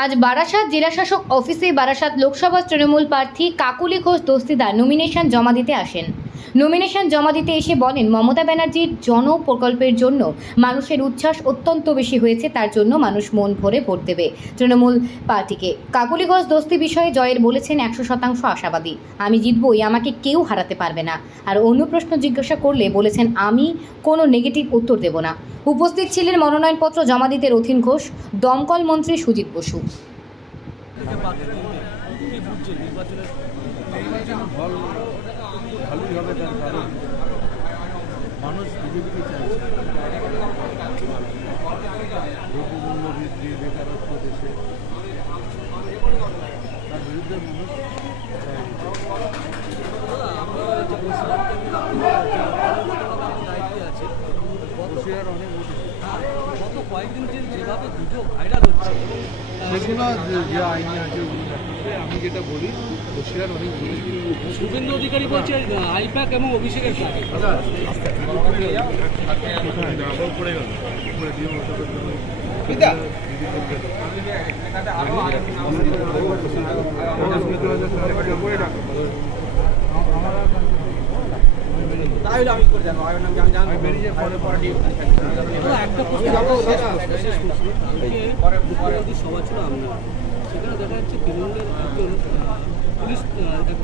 আজ বারাসাত জেলাশাসক অফিসে বারাসাত লোকসভা তৃণমূল প্রার্থী কাকুলি ঘোষ দস্তিদার নমিনেশন জমা দিতে আসেন। নমিনেশন জমা দিতে এসে বলেন, মমতা ব্যানার্জির জন প্রকল্পের জন্য মানুষের উচ্ছ্বাস অত্যন্ত বেশি হয়েছে, তার জন্য মানুষ মন ভরে ভোট দেবে তৃণমূল পার্টিকে। কাকুলি ঘোষ দস্তি বিষয়ে জয়ের বলেছেন 100% আশাবাদী। আমি জিতবই, আমাকে কেউ হারাতে পারবে না। আর অন্য প্রশ্ন জিজ্ঞাসা করলে বলেছেন, আমি কোনো নেগেটিভ উত্তর দেব না। উপস্থিত ছিলেন মনোনয়নপত্র জমা দিতে রথীন ঘোষ, দমকল মন্ত্রী সুজিত বসু। নির্বাচন ফল ভালোই হবে, তার কারণ মানুষ বিজেপিকে চাইছে। দ্রব্যমূল্য বৃদ্ধি, বেকারত্ব দেশে, তার বিরুদ্ধে মানুষ দায়িত্বে আছে। বসিয়ার অনেক গত কয়েকদিন যেভাবে ভিডিও ভাইরাল হচ্ছে, সেগুলো যে আইনি আছে ওগুলো দেখতে। আমি যেটা বলি, বসিয়ার অনেক শুভেন্দু অধিকারী বলছে আইপ্যাক এবং অভিষেকের সাথে পড়ে গেল একটা সভা ছিল আমরা, সেখানে দেখা যাচ্ছে তৃণমূলের একজন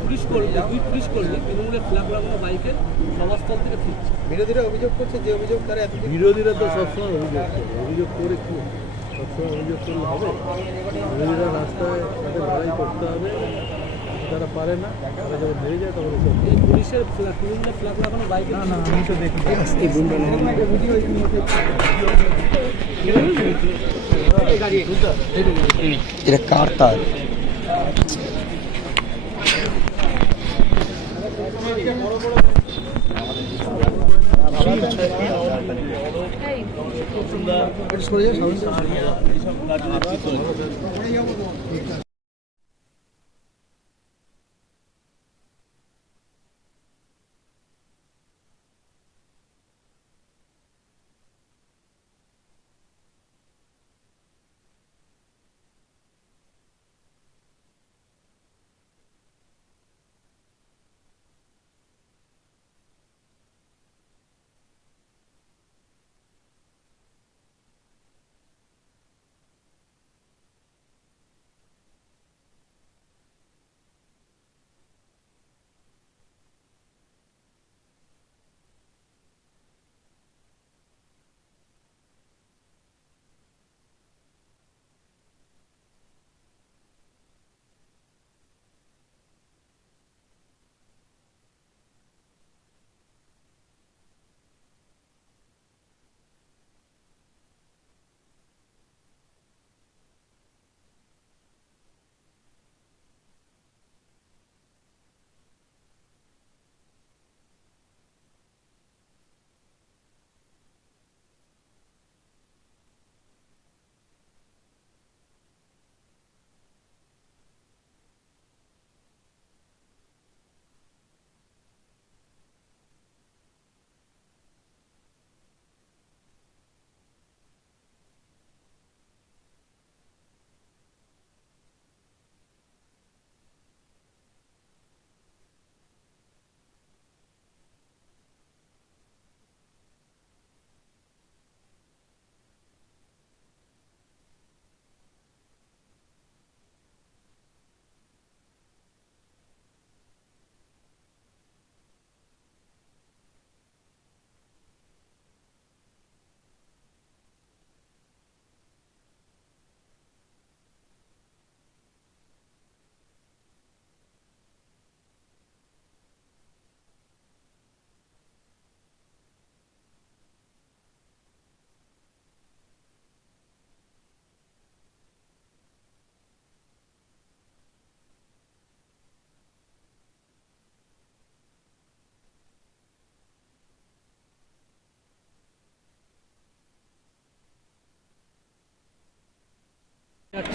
পুলিশ কর্মী তৃণমূলের ফ্ল্যাগ লাগানো বাইকের সভাস্থল থেকে ফিরছে। বিরোধীরা অভিযোগ করছে, যে অভিযোগ তারা এতদিন বিরোধীরা তো সবসময় অভিযোগ করে কি সবসময় অভিযোগ করলে হবে? বিরোধীরা রাস্তায় তাদের লড়াই করতে হবে, তারা পারে না, তারা যখন হেরে যায় তখন এই পুলিশের তৃণমূলের ফ্ল্যাগ লাগানো বাইকের আমি তো দেখি এটা কার তার?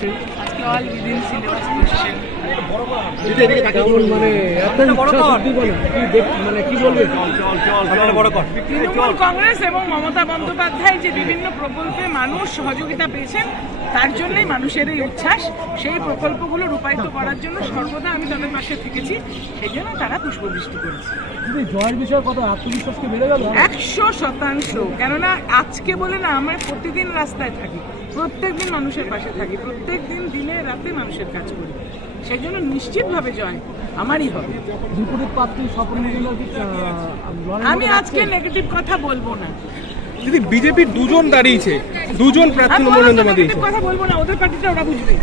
অবশ্যই আজকে অল উইদিন সিলেবাস কোশ্চেন। কেমন মানে এত ইচ্ছা শক্তি বলে মানে কি বলবে? তৃণমূল কংগ্রেস এবং মমতা বন্দ্যোপাধ্যায় যে বিভিন্ন প্রকল্পে মানুষ সহযোগিতা পেয়েছেন তার জন্যই মানুষের এই উচ্ছ্বাস। সেই প্রকল্পগুলো রূপায়িত করার জন্য সর্বদা আমি তাদের পাশে থেকেছি, সেই জন্য তারা পুষ্পবৃষ্টি করেছে। জয়ের বিষয়ে কত আত্মবিশ্বাসকে বেড়ে গেল? 100%। কেননা আজকে বলে না, আমরা প্রতিদিন রাস্তায় থাকি, প্রত্যেকদিন মানুষের পাশে থাকি, প্রত্যেকদিন দিনে রাতে মানুষের কাজ করি, সেই জন্য নিশ্চিতভাবে জয় আমারই হবে। বিপরীত প্রার্থী স্বপ্নের জন্য আমি আজকে নেগেটিভ কথা বলবো না। যদি বিজেপির দুজন দাঁড়িয়েছে, দুজন প্রার্থী আমি মনোনয়ন জমা নেগেটিভ দিয়েছে। কথা বলবো না, ওদের পার্টিটা ওরা বুঝবে।